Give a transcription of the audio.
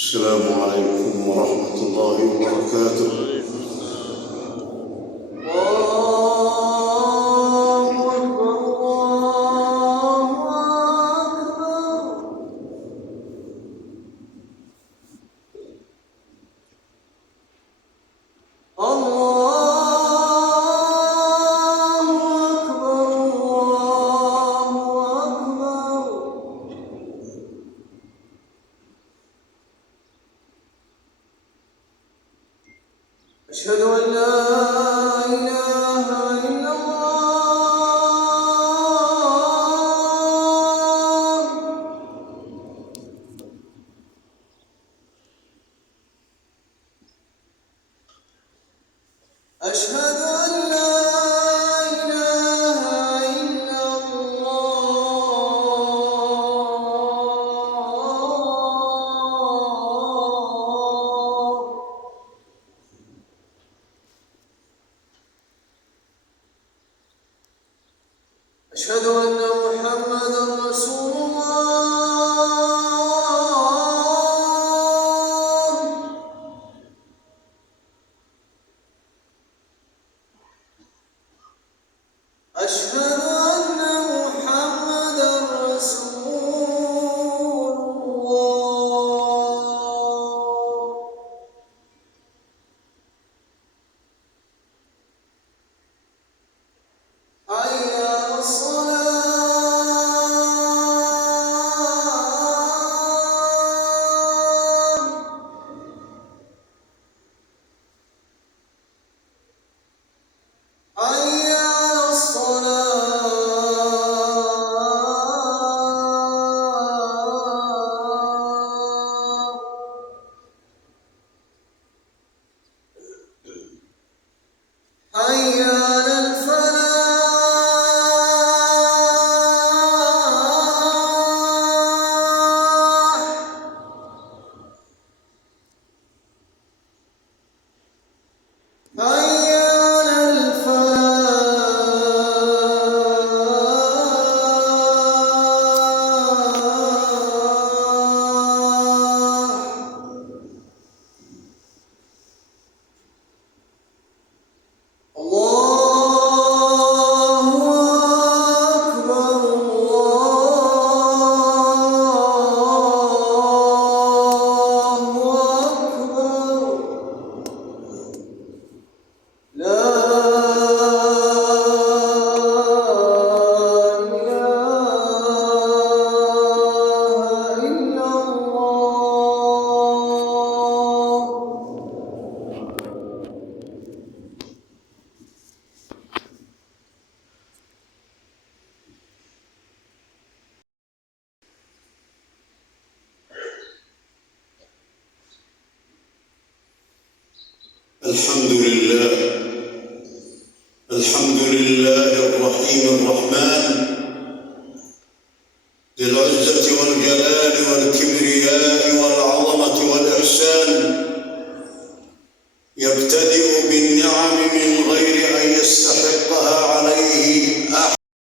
السلام عليكم ورحمة الله وبركاته. أشهد أن لا إله إلا الله. أشهد أن لا إله إلا الله. أشهد أن محمدًا رسول الله. أشهد أن محمدًا رسول الله. حي على الصلاة. حي على الصلاة. حي على الفلاح. حي على الفلاح. الله أكبر، الله أكبر. لا إله إلا الله. الحمد لله، الحمد لله الرحيم الرحمن،